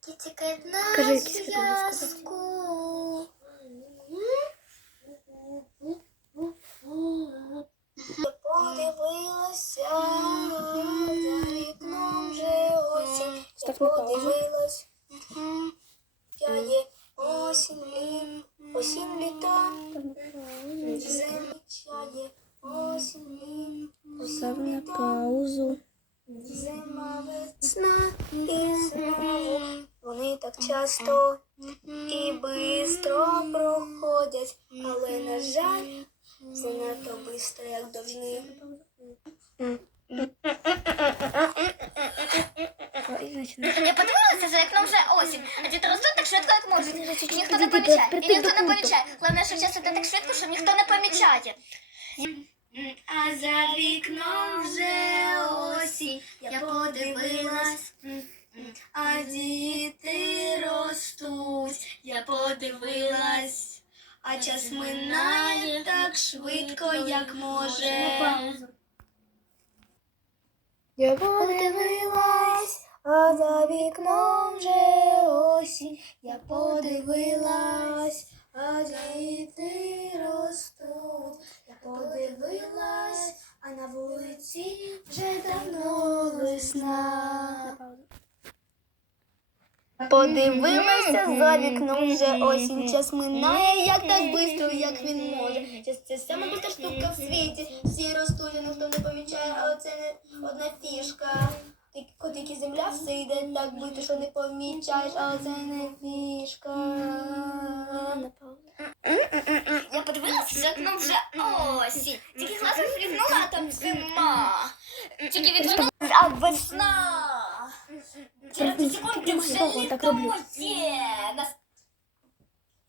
Тікать Кажи на якісь приколи сказати. зв'язку. Подивилася за вікном вже осінь. Я Став на паузу. подивилась. Мгм. Я є осінь, літ, осінь літа. Замічає осінь, літ, Став осінь на літа. паузу. Зима, весна і знову вони так часто і бистро проходять, але, на жаль, занадто бистро, як довжні. Я подивилася за вікном вже осінь, а діти ростуть так швидко, як можуть. І ніхто не помічає. І ніхто не помічає. Головне, що час іде так швидко, що ніхто не помічає. А за вікном я подивилась, а діти ростуть, я подивилась, а час минає так швидко, як може. Я подивилась, а за вікном вже осінь, я подивилась, а діти весна. Подивилася за вікном вже осінь, час минає, як так бистро, як він може. Час це саме бистра штука в світі. Всі ростуть, ніхто не помічає, але це не одна фішка. Ти котики земля все йде так бити, що не помічаєш, але це не фішка. Я подивилася за вікном вже осінь. Тільки глазом флігнула, а там зима. Тільки відвернула, а весна. Через ці вже Я літо є.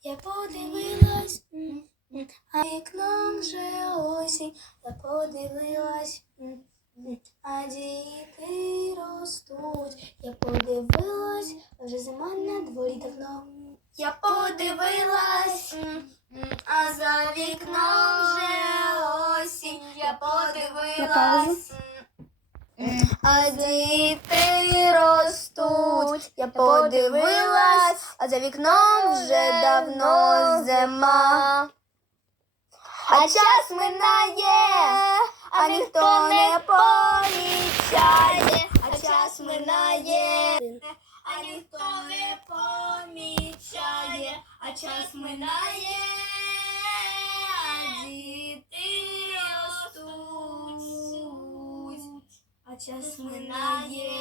Я подивилась, а вікном вже осінь, я подивилась, а діти ростуть. Я подивилась, а вже зима на дворі давно. Я подивилась, а за вікном вже осінь. Я подивилась. А діти ростуть, я подивилась, а за вікном вже давно зима. А час минає, а ніхто не помічає, а час минає, а ніхто не помічає, а час минає, час минає,